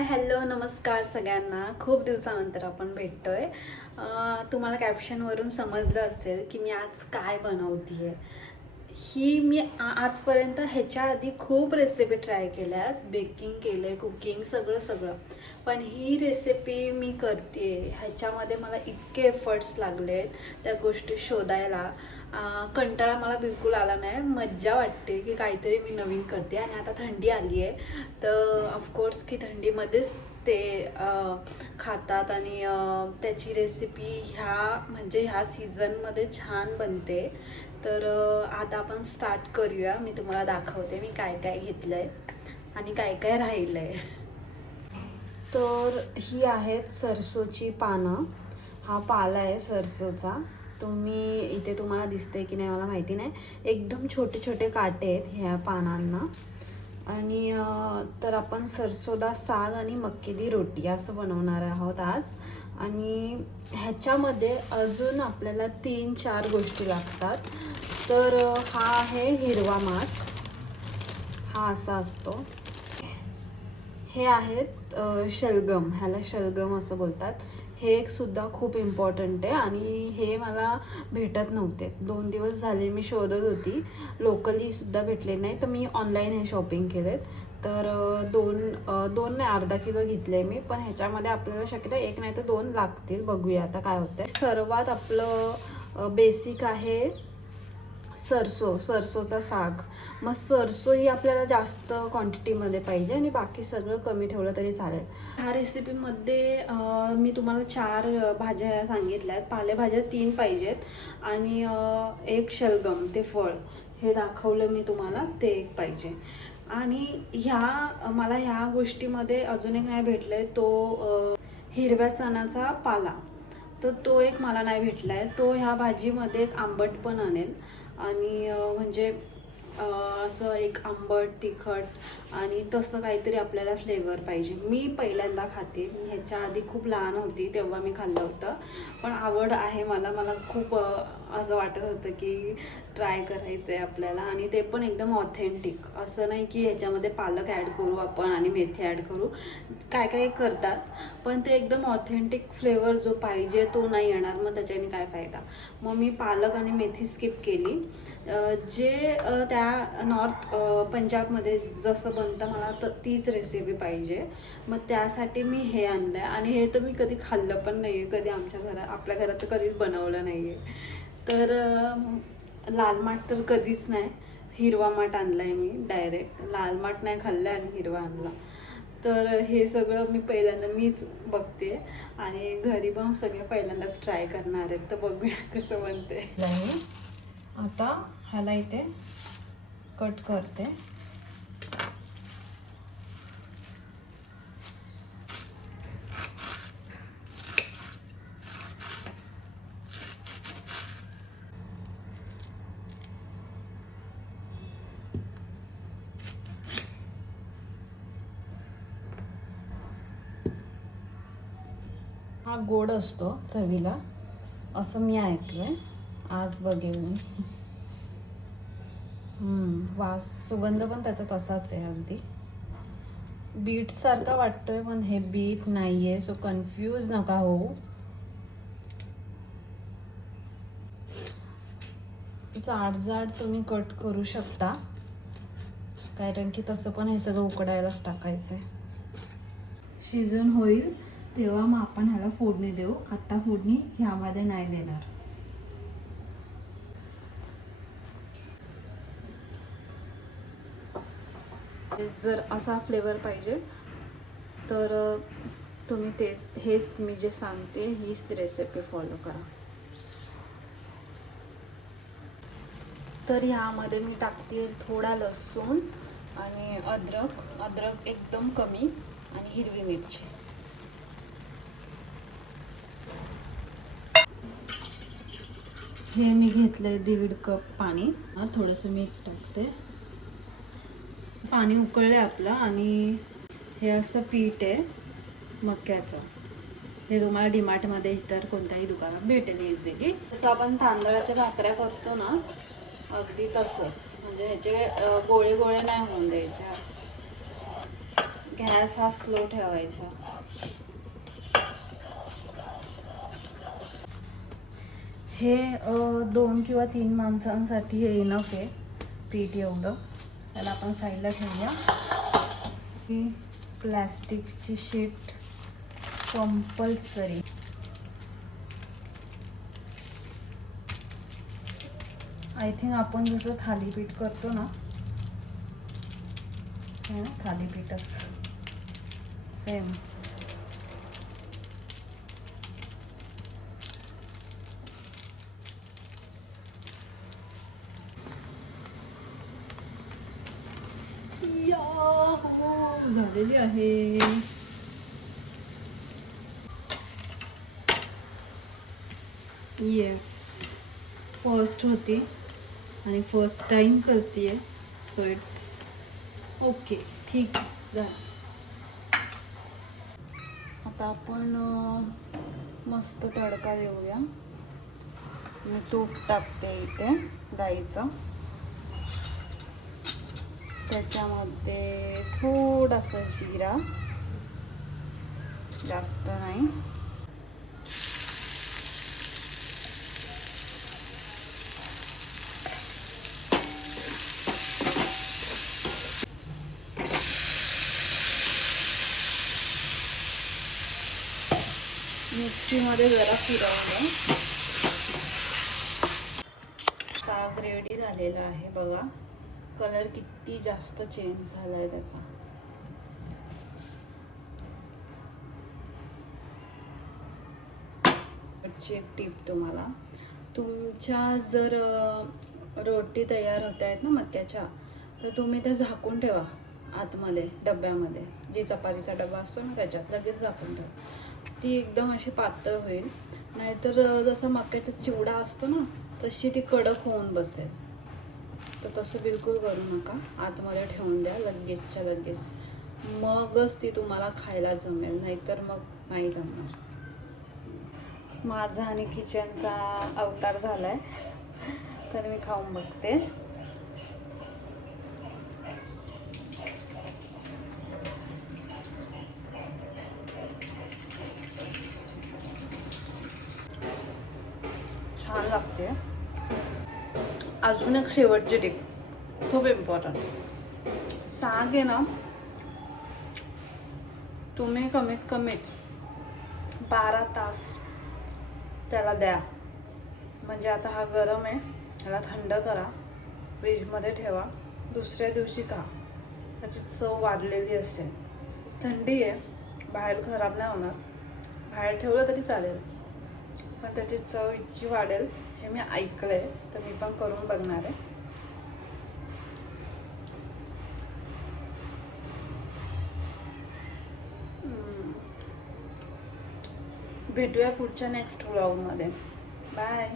Hi hello नमस्कार सगळ्यांना. खूप दिवसानंतर आपण भेटतोय. तुम्हाला कॅप्शनवरून समजलं असेल की मी आज काय बनवते. मी आजपर्यंत ह्याच्या आधी खूप रेसिपी ट्राय केल्यात, बेकिंग केले, कुकिंग सगळं सगळं. पण ही रेसिपी मी करते ह्याच्यामध्ये मला इतके एफर्ट्स लागलेत त्या गोष्टी शोधायला. कंटाळा मला बिलकुल आला नाही. मज्जा वाटते की काहीतरी मी नवीन करते. आणि आता थंडी आली आहे तर ऑफकोर्स की थंडीमध्येच ते खातात आणि त्याची रेसिपी ह्या सीझनमध्ये छान बनते. तर आता आपण स्टार्ट करूया. मी तुम्हाला दाखवते मी काय काय घेतलं आहे आणि काय काय राहिलं आहे. तर ही आहेत सरसोची पानं. हा पाला आहे सरसोचा. तुम्हाला दिसते की नाही मला माहिती नाही. एकदम छोटे छोटे काटे आहेत ह्या पानांना. आणि तर आपण सरसोदा साग आणि मक्की दी रोटी असं बनवणार आहोत आज. आणि ह्याच्यामध्ये अजून आपल्याला 3-4 गोष्टी लागतात. तर हा आहे हिरवा माठ. हा असा असतो. हे आहेत शलगम. ह्याला शलगम असं बोलतात. हे एक सुद्धा खूप इम्पॉर्टंट आहे आणि हे मला भेटत नव्हते. 2 दिवस झाले मी शोधत होती. लोकली सुद्धा भेटले नाही तर मी ऑनलाईन हे शॉपिंग केलेत. तर दोन नाही अर्धा किलो घेतले मी. पण ह्याच्यामध्ये आपल्याला शक्यतो 1 नाही तर 2 लागतील. बघूया आता काय होतं. सर्वात आपलं बेसिक आहे सरसोचा साग. मग सरसो ही आपल्याला जास्त क्वांटिटीमध्ये पाहिजे आणि बाकी सगळं कमी ठेवलं तरी चालेल. ह्या रेसिपीमध्ये मी तुम्हाला 4 भाज्या सांगितल्यात. पालेभाज्या 3 पाहिजेत आणि एक शलगम ते फळ हे दाखवलं मी तुम्हाला, ते एक पाहिजे. आणि मला ह्या गोष्टीमध्ये अजून एक नाही भेटलं तो हिरव्या चण्याचा पाला. तर तो एक मला नाही भेटला आहे. तो ह्या भाजीमध्ये एक आंबट पण आणेल आणि म्हणजे असं एक आंबट तिखट आणि तसं काहीतरी आपल्याला फ्लेवर पाहिजे. मी पहिल्यांदा खाते. मी ह्याच्या आधी खूप लहान होती तेव्हा मी खाल्लं होतं. पण आवड आहे मला खूप असं वाटत होतं की ट्राय करायचं आहे आपल्याला. आणि ते पण एकदम ऑथेंटिक. असं नाही की ह्याच्यामध्ये पालक ॲड करू आपण आणि मेथी ॲड करू. काय काय करतात पण ते एकदम ऑथेंटिक फ्लेवर जो पाहिजे तो नाही येणार. मग त्याच्याने काय फायदा. मग मी पालक आणि मेथी स्किप केली. जे त्या नॉर्थ पंजाबमध्ये जसं बनतं मला तर तीच रेसिपी पाहिजे. मग त्यासाठी मी हे आणलं आहे. आणि हे तर मी कधी खाल्लं पण नाही आहे. कधी आपल्या घरात तर कधीच बनवलं नाही आहे. तर लाल माठ तर कधीच नाही. हिरवा माठ आणला आहे मी डायरेक्ट. लाल माठ नाही खाल्ला आणि हिरवा आणला. तर हे सगळं मीच बघते आणि घरी पण सगळे पहिल्यांदाच ट्राय करणार आहेत. तर बघूया कसं बनते. आता ह्याला इथे कट करते. हा गोड असतो चवीला असं मी ऐकलंय. आज बघेन मी. वास सुगंध पण त्याचा तसाच आहे अगदी. बीट सारखा वाटतोय पण हे बीट नाहीये. सो कन्फ्यूज नका होऊ. जाड तुम्ही कट करू शकता कारण की तसं पण हे सगळं उकडायलाच टाकायचंय. शिजून होईल तेव्हा मग आपण ह्याला फोडणी देऊ. आता फोडणी ह्यामध्ये नाही देणार. जर असा फ्लेवर पाहिजे तर तुम्ही हेच मी जे सांगते हीच रेसिपी फॉलो करा. तर ह्यामध्ये मी टाकते थोडा लसूण आणि अद्रक एकदम कमी आणि हिरवी मिरची. हे मी घेतलंय 1.5 कप पाणी. थोडंसं मीठ टाकते. पाणी उकळले आपलं आणि हे असं पीठ आहे मक्याचं. हे तुम्हाला डीमार्टमध्ये इतर कोणत्याही दुकानात भेटेल इझिली. जसं आपण तांदळाच्या भाकऱ्या करतो ना अगदी तसंच. म्हणजे ह्याचे गोळे नाही होऊन द्यायचे. गॅस हा स्लो ठेवायचा. हे 2 किंवा 3 माणसांसाठी हे इनफ आहे पीठ एवढं. त्याला आपण साईडला ठेवूया. ही प्लॅस्टिकची शीट कंपल्सरी. आय थिंक आपण जसं थालीपीठ करतो ना, थालीपीठच सेम. झालेली आहे. येस, फर्स्ट होती आणि फर्स्ट टाइम करते, सो इट्स ओके. ठीक आहे. आता आपण मस्त तडका देऊया. मी तूप टाकते इथे गाईचं. त्याच्यामध्ये थोडासा जिरा, जास्त नाही. मिक्सीमध्ये जरा फिरवलं. साग रेडी झालेला आहे बघा. कलर किती जास्त चेंज झालाय त्याचा. एक टिप तुम्हाला, तुमच्या जर रोटी तयार होत आहेत ना मक्याच्या, तर तुम्ही ते झाकून ठेवा आतमध्ये डब्यामध्ये. जी चपातीचा डबा असतो ना त्याच्यात लगेच झाकून ठेवा. ती एकदम अशी पातळ होईल. नाहीतर जसा मक्याचा चिवडा असतो ना तशी ती कडक होऊन बसेल. तर तसं बिलकुल करू नका. आतमध्ये ठेवून द्या लगेचच्या लगेच. मगच ती तुम्हाला खायला जमेल, नाहीतर मग नाही जमणार. माझा आणि किचनचा अवतार झालाय, तर मी खाऊन बघते. छान लागते. अजून एक शेवटची टिप, खूप इम्पॉर्टंट. साग आहे ना, तुम्ही कमीत कमीत 12 तास त्याला द्या. म्हणजे आता हा गरम आहे, त्याला थंड करा, फ्रीजमध्ये ठेवा, दुसऱ्या दिवशी खा. त्याची चव वाढलेली असेल. थंडी आहे, बाहेर खराब नाही होणार. बाहेर ठेवलं तरी चालेल, पण त्याची चव इतकी वाढेल हे मी ऐकलं आहे. तर मी पण करून बघणार आहे. भेटूया पुढच्या नेक्स्ट व्लॉगमध्ये. बाय.